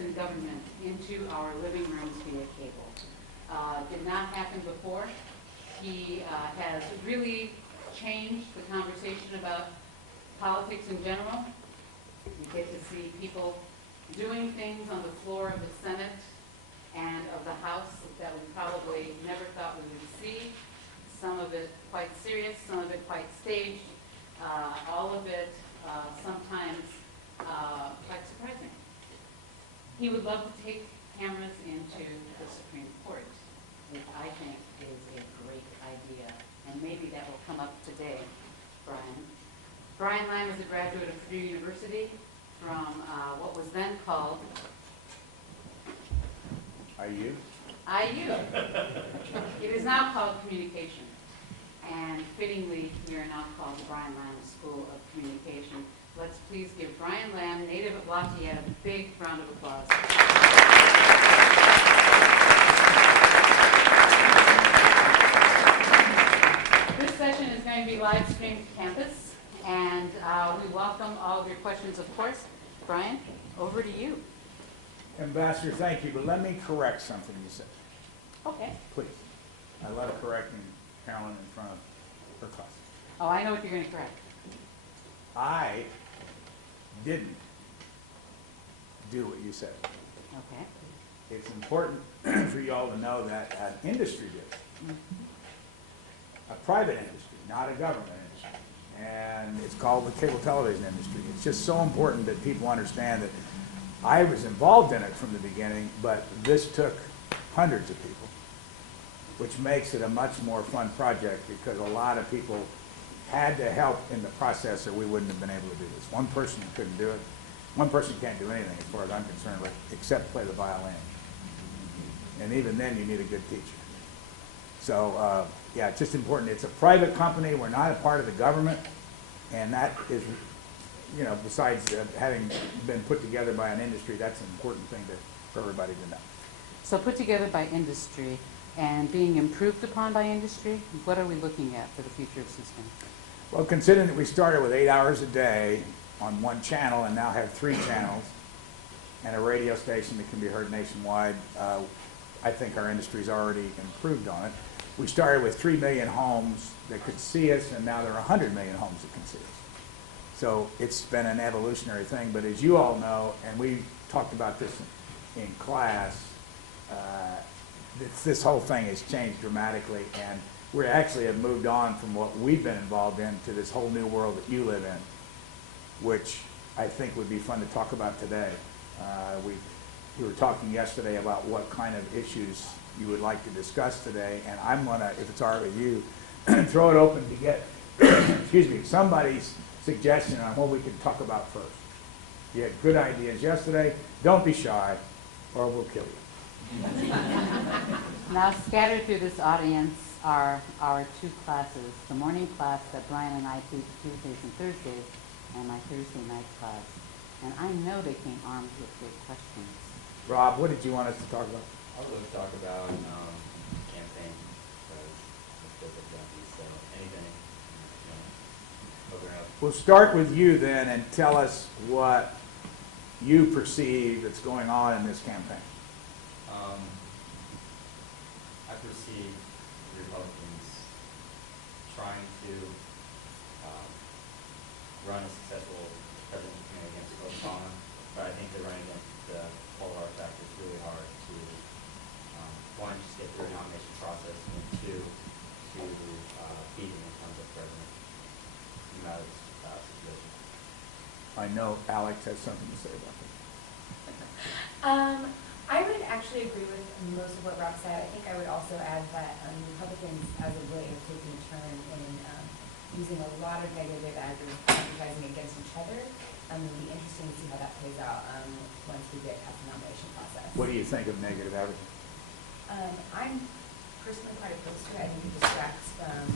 in government into our living rooms via cable. Did not happen before. He has really changed the conversation about politics in general. You get to see people doing things on the floor of the Senate and of the House that we probably never thought we would see. Some of it quite serious, some of it quite staged, all of it sometimes quite surprising. He would love to take cameras into the Supreme Court, which I think is a great idea, and maybe that will come up today, Brian. Brian Lamb is a graduate of Purdue University from what was then called IU. IU. It is now called Communication, and fittingly, we are now called the Brian Lamb School of Communication. Let's please give Brian Lamb, native of Lafayette, a big round of applause. This session is going to be live streamed to campus, and we welcome all of your questions, of course. Brian, over to you. Ambassador, thank you, but let me correct something you said, Okay. please. I love correcting Carolyn in front of her class. Oh, I know what you're going to correct. I didn't do what you said. Okay. It's important for you all to know that an industry did. A private industry, not a government industry. And it's called the cable television industry. It's just so important that people understand that I was involved in it from the beginning, but this took hundreds of people, which makes it a much more fun project because a lot of people had to help in the process or we wouldn't have been able to do this. One person couldn't do it. One person can't do anything as far as I'm concerned, except play the violin. And even then you need a good teacher. So yeah, it's just important. It's a private company. We're not a part of the government. And that is, you know, besides having been put together by an industry, that's an important thing for everybody to know. So put together by industry and being improved upon by industry, what are we looking at for the future of systems? Well, considering that we started with 8 hours a day on one channel and now have 3 channels and a radio station that can be heard nationwide, I think our industry's already improved on it. We started with 3 million homes that could see us, and now there are 100 million homes that can see us. So it's been an evolutionary thing, but as you all know, and we talked about this in class, this whole thing has changed dramatically, and we actually have moved on from what we've been involved in to this whole new world that you live in, which I think would be fun to talk about today. We were talking yesterday about what kind of issues you would like to discuss today, and I'm gonna, if it's all right with you, throw it open to get, excuse me, somebody's suggestion on what we can talk about first. You had good ideas yesterday. Don't be shy, or we'll kill you. Now, scattered through this audience are our 2 classes, the morning class that Brian and I teach Tuesdays and Thursdays, and my Thursday night class. And I know they came armed with great questions. Rob, what did you want us to talk about? I would love to talk about campaign, because it's different junkies, so anything, open up. We'll start with you then and tell us what you perceive that's going on in this campaign. I perceive Republicans trying to run a successful presidential campaign against Obama, but I think they're running against the poll hard factors really hard to, one, just get through a nomination process, and 2, to beat him in terms of president, no matter the situation. I know Alex has something to say about that. I would actually agree with most of what Rob said. I think I would also add that Republicans, as a way of taking a turn in using a lot of negative advertising against each other, it will be interesting to see how that plays out once we get past the nomination process. What do you think of negative advertising? I'm personally quite opposed to it. I think it distracts from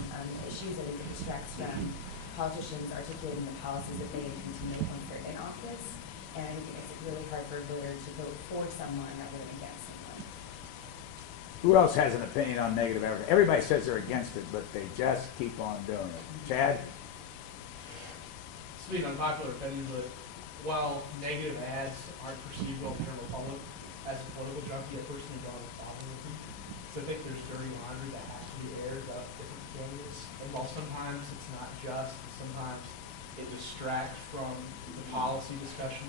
issues. I think it distracts from politicians articulating the policies that they intend to make once they're in office. And I think it makes it really hard for a voter to vote for someone rather than against someone. Who else has an opinion on negative advertising? Everybody says they're against it, but they just keep on doing it. Chad? Speak unpopular opinion, but while negative ads aren't perceived well in the general public, as a political junkie, I personally don't have a problem with them. So I think there's dirty laundry that has to be aired about different candidates. And while sometimes it's not just, sometimes it distracts from the policy discussion,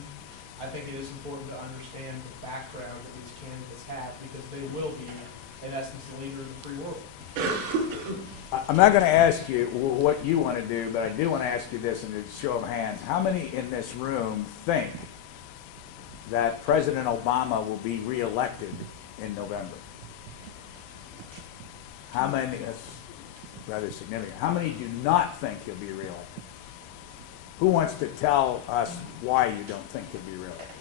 I think it is important to understand the background that these candidates have, because they will be, in essence, the leader of the free world. I'm not going to ask you what you want to do, but I do want to ask you this in a show of hands. How many in this room think that President Obama will be reelected in November? How many, that's rather significant, how many do not think he'll be reelected? Who wants to tell us why you don't think he'll be reelected?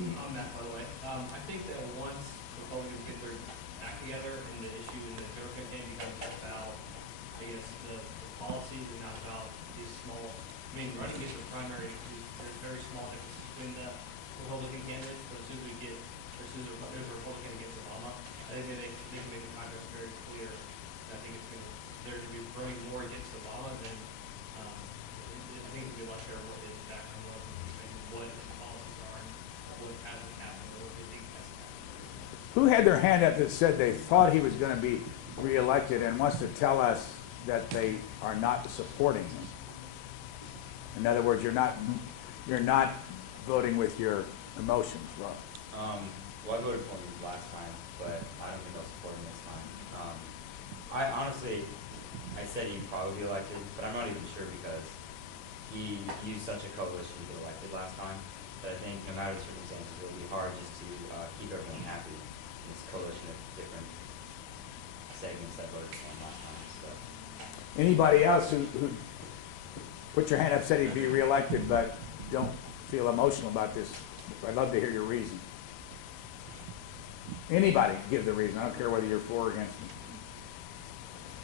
On that, by the way, I think that once Republicans get their act together and the issue in the general campaign becomes about, I guess, the policies and not about these small, I mean, running against the primary issues, there's very small differences between the Republican candidates, but as soon as we get, as soon as there's a Republican against Obama, I think they can make the contrast very clear. And I think it's going to, there to be growing more against Obama than, I think it's going to be less sure what his background was and what his policies are and what hasn't happened or what they think has happened. Who had their hand up that said they thought he was going to be reelected and wants to tell us that they are not supporting him? In other words, you're not voting with your emotions, Rob. Well, I voted for him last time, but I don't think I'll support him this time. I honestly, I said he'd probably be elected, but I'm not even sure because he used such a coalition to get elected last time that I think no matter the circumstances, it will be hard just to keep everyone happy in this coalition of different segments that voted for him last time. So. Anybody else who put your hand up said he'd be reelected but don't feel emotional about this? I'd love to hear your reason. Anybody give the reason. I don't care whether you're for or against me.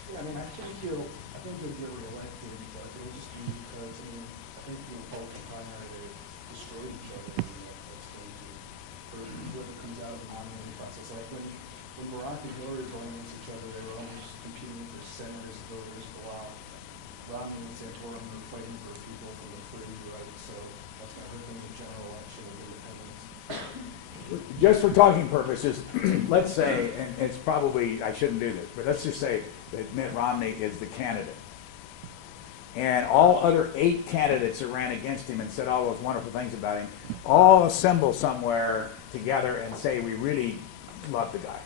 Yeah, I mean, I think he'll get reelected, but it'll just be because, I mean, I think the Republican primary, they destroyed each other, and that's going to, for whoever comes out of the nominating process. Like when Barack and Hillary were going against each other, they were almost competing for senators voters, while Romney and Santorum were fighting for people for the free, right? So that's going to hurt them in the general election of independents. Just for talking purposes, let's say, and it's probably, I shouldn't do this, but let's just say that Mitt Romney is the candidate. And all other 8 candidates that ran against him and said all those wonderful things about him, all assemble somewhere together and say, we really love the guy.